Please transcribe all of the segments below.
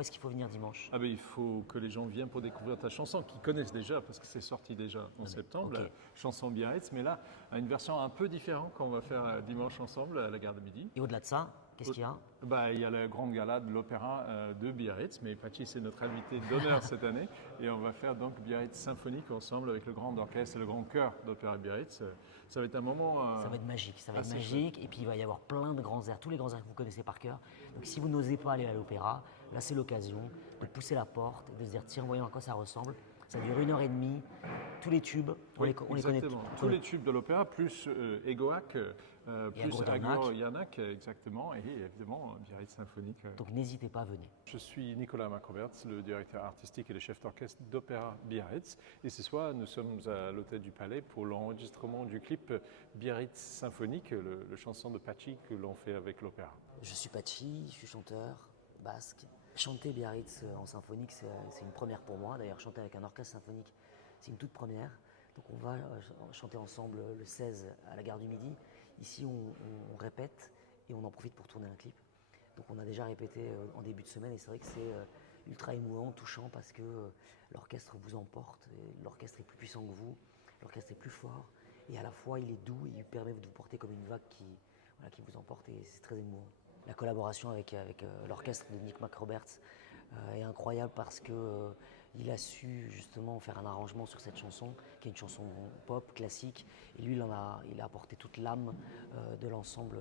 Pourquoi est-ce qu'il faut venir dimanche? Il faut que les gens viennent pour découvrir ta chanson, qu'ils connaissent déjà, parce que c'est sorti déjà en septembre, ok. la chanson Biarritz, mais là, une version un peu différente qu'on va faire dimanche ensemble à la gare de Midi. Et au-delà de ça, qu'est-ce qu'il y a? Il y a la grande gala de l'opéra de Biarritz, mais Pachi c'est notre invité d'honneur cette année, et on va faire donc Biarritz symphonique ensemble avec le grand orchestre et le grand chœur d'opéra Biarritz. Ça va être un moment... Ça va être magique, ça va être assez magique. Et puis il va y avoir plein de grands airs, tous les grands airs que vous connaissez par cœur. Donc si vous n'osez pas aller à l'opéra, là c'est l'occasion de pousser la porte, de se dire tiens, voyons à quoi ça ressemble. Ça dure 1 h 30, tous les tubes, on les connaît exactement. Tous les tubes de l'opéra, plus Egoac, plus Agor Yanak, exactement, et évidemment Biarritz symphonique. Donc n'hésitez pas à venir. Je suis Nicolas Macroberts, le directeur artistique et le chef d'orchestre d'Opéra Biarritz. Et ce soir, nous sommes à l'Hôtel du Palais pour l'enregistrement du clip Biarritz symphonique, le chanson de Pachi que l'on fait avec l'opéra. Je suis Pachi, je suis chanteur basque. Chanter Biarritz en symphonique, c'est une première pour moi. D'ailleurs, chanter avec un orchestre symphonique, c'est une toute première. Donc on va chanter ensemble le 16 à la gare du Midi. Ici, on répète et on en profite pour tourner un clip. Donc on a déjà répété en début de semaine et c'est vrai que c'est ultra émouvant, touchant parce que l'orchestre vous emporte. L'orchestre est plus puissant que vous, l'orchestre est plus fort et à la fois il est doux et il permet de vous porter comme une vague qui vous emporte et c'est très émouvant. La collaboration avec l'orchestre de Nick Macroberts est incroyable parce que il a su justement faire un arrangement sur cette chanson, qui est une chanson pop, classique, et lui il a apporté toute l'âme de l'ensemble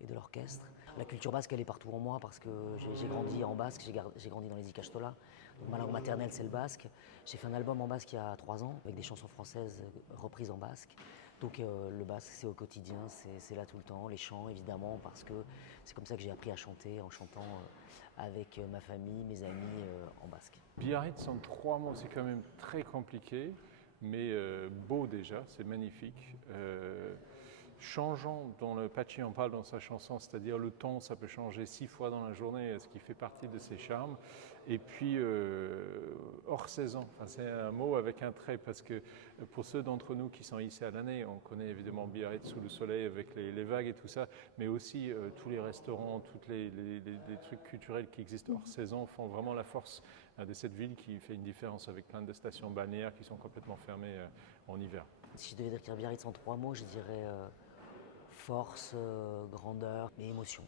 et de l'orchestre. La culture basque elle est partout en moi parce que j'ai grandi en basque, j'ai grandi dans les Ikastola, donc ma langue maternelle c'est le basque. J'ai fait un album en basque il y a 3 ans avec des chansons françaises reprises en basque. Donc le basque c'est au quotidien, c'est là tout le temps, les chants évidemment parce que c'est comme ça que j'ai appris à chanter en chantant avec ma famille, mes amis en basque. Biarritz en 3 mots, c'est quand même très compliqué, mais beau déjà, c'est magnifique. Changeant dont le Pachi en parle dans sa chanson, c'est-à-dire le ton, ça peut changer 6 fois dans la journée, ce qui fait partie de ses charmes. Et puis hors saison, c'est un mot avec un trait, parce que pour ceux d'entre nous qui sont ici à l'année, on connaît évidemment Biarritz sous le soleil avec les vagues et tout ça, mais aussi tous les restaurants, tous les trucs culturels qui existent hors saison font vraiment la force de cette ville qui fait une différence avec plein de stations balnéaires qui sont complètement fermées en hiver. Si je devais décrire Biarritz en 3 mots, je dirais force, grandeur et émotion.